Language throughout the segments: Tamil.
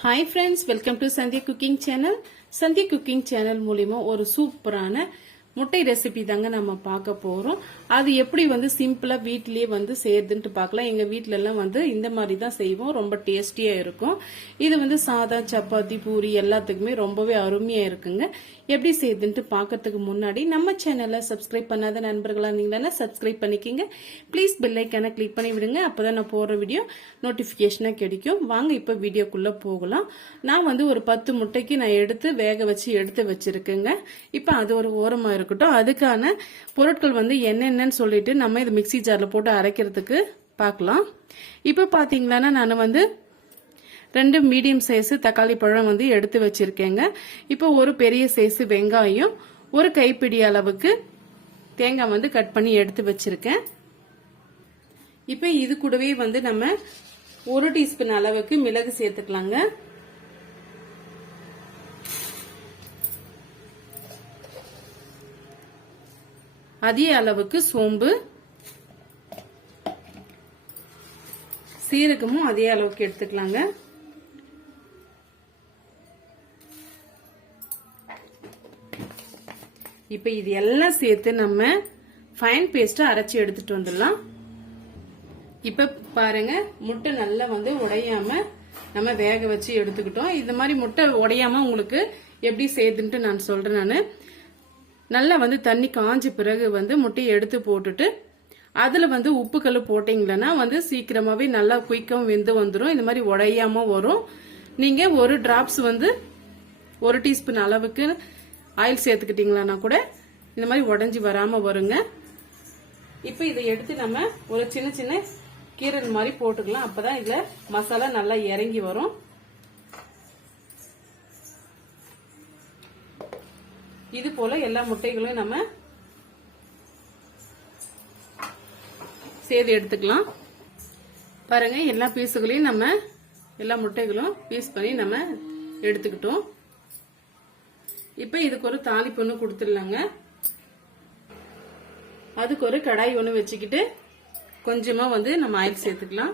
Hi friends welcome to Sandhya cooking channel Sandhya cooking channel மூலிமா ஒரு சூப்பரான முட்டை ரெசிபி தாங்க நம்ம பார்க்க போறோம். அது எப்படி வந்து சிம்பிளா வீட்டிலேயே வந்து சேர்துன்ட்டு பார்க்கலாம். எங்க வீட்ல எல்லாம் வந்து இந்த மாதிரி தான் செய்வோம். ரொம்ப டேஸ்டியா இருக்கும். இது வந்து சாதா சப்பாத்தி பூரி எல்லாத்துக்குமே ரொம்பவே அருமையா இருக்குங்க. எப்படி செய்துன்ட்டு பார்க்கறதுக்கு முன்னாடி நம்ம சேனலை சப்ஸ்கிரைப் பண்ணாத நண்பர்களா இருந்தீங்கன்னா சப்ஸ்கிரைப் பண்ணிக்கிங்க. ப்ளீஸ் பில்லைக்கான கிளிக் பண்ணி விடுங்க. அப்பதான் நான் போடுற வீடியோ நோட்டிஃபிகேஷனாக கிடைக்கும். வாங்க இப்போ வீடியோக்குள்ள போகலாம். நான் வந்து ஒரு பத்து முட்டைக்கு நான் எடுத்து வேக வச்சு எடுத்து வச்சிருக்கேங்க. இப்போ அது ஒரு ஓரமாக இருக்கட்டும். அதுக்கான பொருட்கள் வந்து என்னென்னு சொல்லிட்டு நம்ம இது மிக்ஸி ஜாரில் போட்டு அரைக்கிறதுக்கு பார்க்கலாம் இப்போ பார்த்தீங்களான்னா நான் வந்து ரெண்டு மீடியம் சைஸு தக்காளி பழம் வந்து எடுத்து வச்சிருக்கேங்க. இப்போ ஒரு பெரிய சைஸு வெங்காயம் ஒரு கைப்பிடி அளவுக்கு தேங்காய் வந்து கட் பண்ணி எடுத்து வச்சிருக்கேன். இப்போ இது கூடவே வந்து நம்ம ஒரு டீஸ்பூன் அளவுக்கு மிளகு சேர்த்துக்கலாங்க. அதே அளவுக்கு சோம்பு சீரகமும் அதே அளவுக்கு எடுத்துக்கலாங்க. இப்போ இது எல்லாம் சேர்த்து நம்ம ஃபைன் பேஸ்ட்டை அரைச்சி எடுத்துட்டு வந்துடலாம். இப்போ பாருங்க முட்டை நல்லா வந்து உடையாம நம்ம வேக வச்சு எடுத்துக்கிட்டோம். இந்த மாதிரி முட்டை உடையாம உங்களுக்கு எப்படி செய்யுதுன்ட்டு நான் சொல்றேன் நான். நல்லா வந்து தண்ணி காஞ்ச பிறகு வந்து முட்டையை எடுத்து போட்டுட்டு அதில் வந்து உப்பு கல் வந்து சீக்கிரமாகவே நல்லா குயிக்காவும் வெந்து வந்துடும் இந்த மாதிரி உடையாம வரும். நீங்கள் ஒரு டிராப்ஸ் வந்து ஒரு டீஸ்பூன் அளவுக்கு ஆயில் சேர்த்துக்கிட்டீங்களான்னா கூட இந்த மாதிரி உடஞ்சி வராமல் வருங்க. இப்போ இதை எடுத்து நம்ம ஒரு சின்ன சின்ன கீரல் மாதிரி போட்டுக்கலாம். அப்பதான் இதில் மசாலா நல்லா இறங்கி வரும். இது போல எல்லா முட்டைகளையும் நம்ம சேர்த்து எடுத்துக்கலாம். பாருங்க எல்லா பீஸுகளையும் நம்ம எல்லா முட்டைகளும் பீஸ் பண்ணி நம்ம எடுத்துக்கிட்டோம். இப்போ இதுக்கு ஒரு தாளிப்பு ஒன்று கொடுத்துடலாங்க. அதுக்கு ஒரு கடாய் ஒன்று வச்சுக்கிட்டு கொஞ்சமா வந்து நம்ம ஆயில் சேர்த்துக்கலாம்.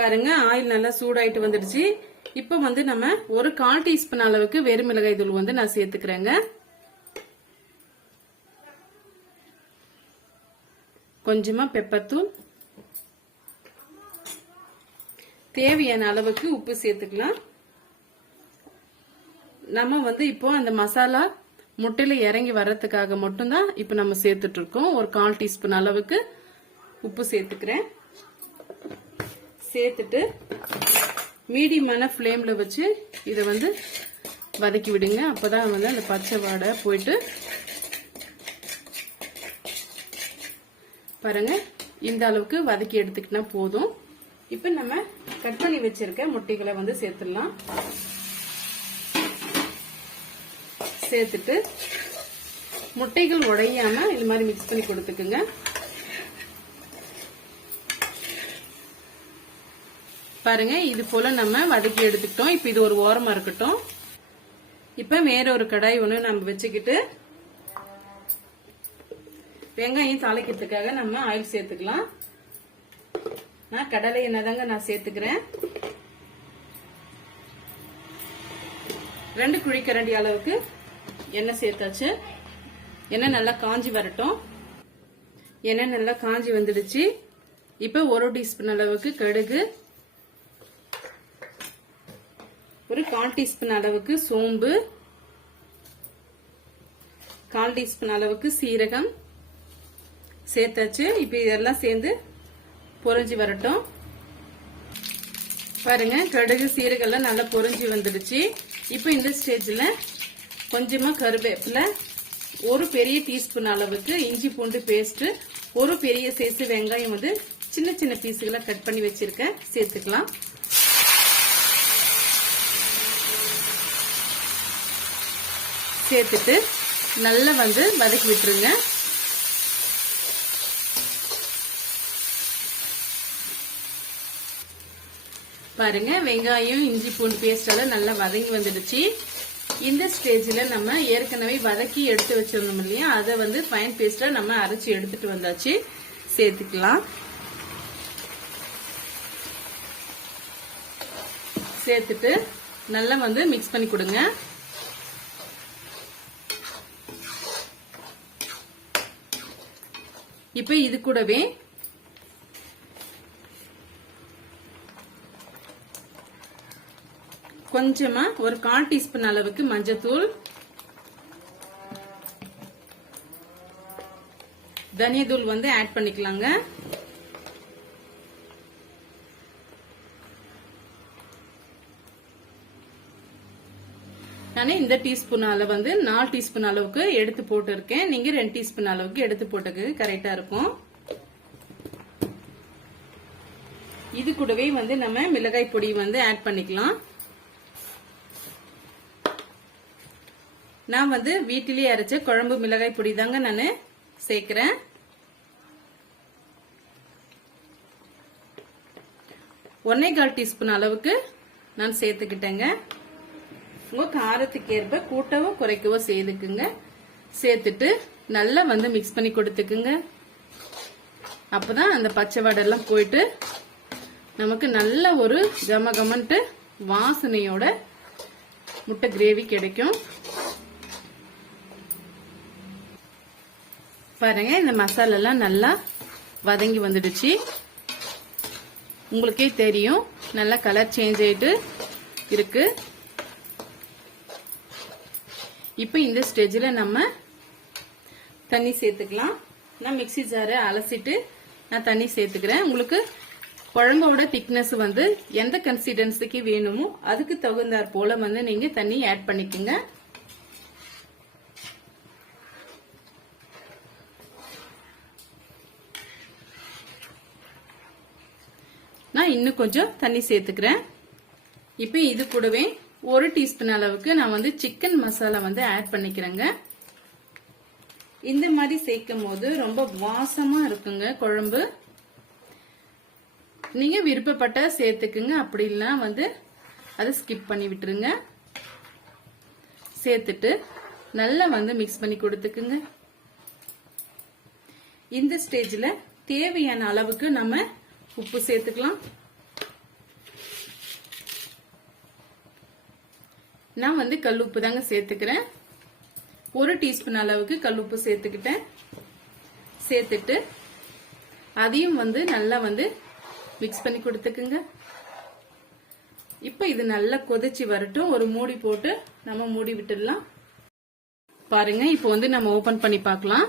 பாருங்க ஆயில் நல்லா சூடாயிட்டு வந்துடுச்சு. இப்போ வந்து நம்ம ஒரு கால் டீஸ்பூன் அளவுக்கு வெறும் மிளகாய் தூள் வந்து நான் சேர்த்துக்கிறேங்க. கொஞ்சமா பெப்பத்தூள் தேவையான அளவுக்கு உப்பு சேர்த்துக்கலாம். நம்ம வந்து இப்போ அந்த மசாலா முட்டையில இறங்கி வர்றதுக்காக மட்டும்தான் இப்போ நம்ம சேர்த்துட்டு இருக்கோம். ஒரு கால் டீஸ்பூன் அளவுக்கு உப்பு சேர்த்துக்கிறேன். சேர்த்துட்டு மீடியமான ஃப்ளேமில் வச்சு இதை வந்து வதக்கி விடுங்க. அப்போ தான் வந்து அந்த பச்சை வாடை போயிட்டு பாருங்க. இந்த அளவுக்கு வதக்கி எடுத்துக்கிட்டா போதும். இப்போ நம்ம கட் பண்ணி வச்சிருக்க முட்டைகளை வந்து சேர்த்துடலாம். சேர்த்துட்டு முட்டைகள் உடையாம இது மாதிரி மிக்ஸ் பண்ணி கொடுத்துக்குங்க. பாருங்க இது போல நம்ம வதக்கி எடுத்துக்கிட்டோம். இப்ப இது ஒரு ஓரமா இருக்கட்டும். இப்ப வேற ஒரு கடாய் ஒண்ணு நம்ம வச்சுக்கிட்டு வெங்காயம் தாளிக்கிறதுக்காக நம்ம ஆயில் சேர்த்துக்கலாம். நான் கடலை என்னதாங்க நான் சேர்த்துக்கிறேன். ரெண்டு குழிக்கரண்டி அளவுக்கு எண்ணெய் சேர்த்தாச்சு. எண்ணெய் நல்லா காஞ்சி வரட்டும். எண்ணெய் நல்லா காஞ்சி வந்துடுச்சு. இப்போ ஒரு டீஸ்பூன் அளவுக்கு கடுகு ஒரு கால் டீஸ்பூன் அளவுக்கு சோம்பு கால் டீஸ்பூன் அளவுக்கு சீரகம் சேர்த்தாச்சு. இப்போ இதெல்லாம் சேர்ந்து பொறிஞ்சி வரட்டும். பாருங்க கடுகு சீரகெல்லாம் நல்லா பொறிஞ்சி வந்துடுச்சு. இப்போ இந்த ஸ்டேஜில் கொஞ்சமாக கருவேப்பிலை ஒரு பெரிய டீஸ்பூன் அளவுக்கு இஞ்சி பூண்டு பேஸ்ட் ஒரு பெரிய சைஸ் வெங்காயம் வந்து சின்ன சின்ன பீஸுகளை கட் பண்ணி வச்சிருக்கேன். சேர்த்துக்கலாம். சேர்த்துட்டு நல்லா வந்து வதக்கி விட்டுருங்க. பாருங்க வெங்காயம் இஞ்சி பூண்டு பேஸ்டெல்லாம் நல்லா வதங்கி வந்துடுச்சு. இந்த ஸ்டேஜில் நம்ம ஏற்கனவே வதக்கி எடுத்து வச்சிருந்தோம் இல்லையா? அதை வந்து ஃபைன் பேஸ்ட்டாக நம்ம அரைச்சி எடுத்துட்டு வந்தாச்சு. சேர்த்துக்கலாம். சேர்த்துட்டு நல்லா வந்து மிக்ஸ் பண்ணி கொடுங்க. இப்ப இது கூடவே கொஞ்சமா ஒரு கால் டீஸ்பூன் அளவுக்கு மஞ்சத்தூள் தனியத்தூள் வந்து ஆட் பண்ணிக்கலாங்க. நான் இந்த டீஸ்பூன் அளவு வந்து நாலு டீஸ்பூன் அளவுக்கு எடுத்து போட்டிருக்கேன். நீங்க ரெண்டு டீஸ்பூன் அளவுக்கு எடுத்து போட்டுக்கு கரெக்டா இருக்கும். இது கூடவே வந்து நம்ம மிளகாய் பொடி வந்து ஆட் பண்ணிக்கலாம். நான் வந்து வீட்டிலேயே அரைச்ச குழம்பு மிளகாய் பொடி தாங்க நான் சேர்க்கிறேன். ஒன்னே கால் டீஸ்பூன் அளவுக்கு நான் சேர்த்துக்கிட்டேங்க. உங்க காரத்துக்கு ஏற்ப கூட்டவோ குறைக்கவோ சேர்த்துக்குங்க. சேர்த்துட்டு நல்லா வந்து மிக்ஸ் பண்ணி கொடுத்துக்குங்க. அப்பதான் அந்த பச்சை வடெல்லாம் போயிட்டு நமக்கு நல்ல ஒரு கம கமன்ட்டு வாசனையோட முட்டை கிரேவி கிடைக்கும். பாருங்க இந்த மசாலெல்லாம் நல்லா வதங்கி வந்துடுச்சு. உங்களுக்கே தெரியும் நல்லா கலர் சேஞ்ச் ஆயிட்டு இருக்கு. இப்போ இந்த ஸ்டேஜில் நம்ம தண்ணி சேர்த்துக்கலாம். நான் மிக்சி ஜாரை அலசிட்டு நான் தண்ணி சேர்த்துக்கிறேன். உங்களுக்கு குழம்போட திக்னஸ் வந்து எந்த கன்சிஸ்டன்சிக்கு வேணுமோ அதுக்கு தகுந்தாற் போல வந்து நீங்க தண்ணி ஆட் பண்ணிக்கோங்க. நான் இன்னும் கொஞ்சம் தண்ணி சேர்த்துக்கிறேன். இப்போ இது கூடவே ஒரு டீஸ்பூன் அளவுக்கு நான் வந்து சிக்கன் மசாலா வந்து ஆட் பண்ணிக்கிறேங்க. இந்த மாதிரி சேர்க்கும் போது ரொம்ப வாசமா இருக்குங்க குழம்பு. நீங்க விருப்பப்பட்ட சேர்த்துக்குங்க. அப்படி இல்லைன்னா வந்து அதை ஸ்கிப் பண்ணி விட்டுருங்க. சேர்த்துட்டு நல்லா வந்து மிக்ஸ் பண்ணி கொடுத்துக்குங்க. இந்த ஸ்டேஜில் தேவையான அளவுக்கு நம்ம உப்பு சேர்த்துக்கலாம். நான் வந்து கல் உப்பு தாங்க சேர்த்துக்கிறேன். ஒரு டீஸ்பூன் அளவுக்கு கல் உப்பு சேர்த்துக்கிட்டேன். சேர்த்துட்டு அதையும் வந்து நல்லா வந்து மிக்ஸ் பண்ணி கொடுத்துக்குங்க. இப்போ இது நல்லா கொதிச்சு வரட்டும். ஒரு மூடி போட்டு நம்ம மூடி விட்டுடலாம். பாருங்க இப்போ வந்து நம்ம ஓபன் பண்ணி பார்க்கலாம்.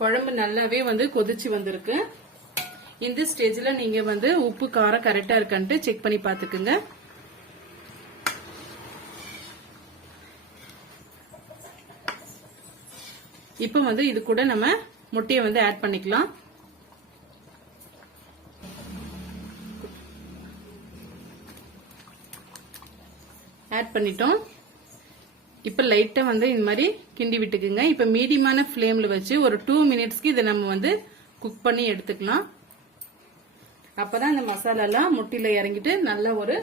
குழம்பு நல்லாவே வந்து கொதிச்சு வந்திருக்கு. இந்த ஸ்டேஜ்ல நீங்க வந்து உப்பு காரம் கரெக்டா இருக்கான்ட்டு செக் பண்ணி பாத்துக்குங்க இப்போ வந்து இது கூட நம்ம முட்டையை வந்து ஆட் பண்ணிக்கலாம். ஆட் பண்ணிட்டோம். இப்போ லைட்டாக வந்து இந்த மாதிரி கிண்டி விட்டுக்குங்க. இப்போ மீடியமான ஃப்ளேமில் வச்சு ஒரு டூ மினிட்ஸ்க்கு இதை நம்ம வந்து குக் பண்ணி எடுத்துக்கலாம். அப்பதான் இந்த மசாலாலாம் முட்டில இறங்கிட்டு நல்ல ஒரு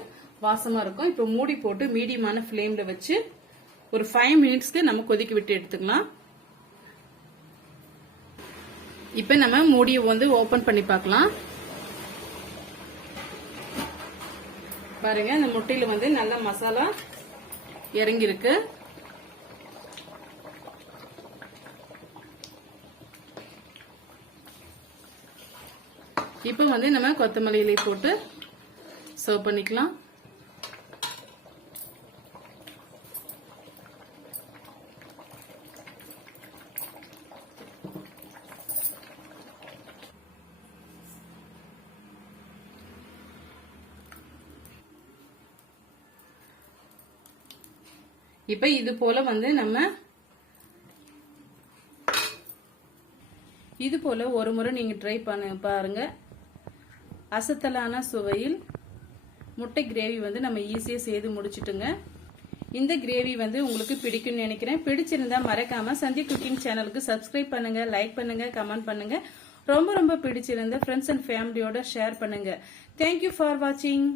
வாசமா இருக்கும். இப்போ மூடி போட்டு மீடியமான ஃப்ளேம்ல வச்சு ஒரு ஃபைவ் மினிட்ஸ்க்கு நம்ம கொதிக்க விட்டு எடுத்துக்கலாம். இப்ப நம்ம மூடியை வந்து ஓபன் பண்ணி பார்க்கலாம். பாருங்க இந்த முட்டையில வந்து நல்ல மசாலா இறங்கி இப்போ வந்து நம்ம கொத்தமல்லி இலை போட்டு சர்வ் பண்ணிக்கலாம். இப்போ இது போல வந்து நம்ம இது போல ஒரு முறை நீங்க ட்ரை பண்ண பாருங்க. அசத்தலான சுவையில் முட்டை கிரேவி வந்து நம்ம ஈஸியாக செய்து முடிச்சுட்டுங்க. இந்த கிரேவி வந்து உங்களுக்கு பிடிக்கும்னு நினைக்கிறேன். பிடிச்சிருந்தா மறக்காம சந்தி குக்கிங் சேனலுக்கு சப்ஸ்கிரைப் பண்ணுங்க லைக் பண்ணுங்க கமெண்ட் பண்ணுங்க. ரொம்ப ரொம்ப பிடிச்சிருந்தா ஃப்ரெண்ட்ஸ் அண்ட் ஃபேமிலியோட ஷேர் பண்ணுங்க. தேங்க்யூ ஃபார் வாட்சிங்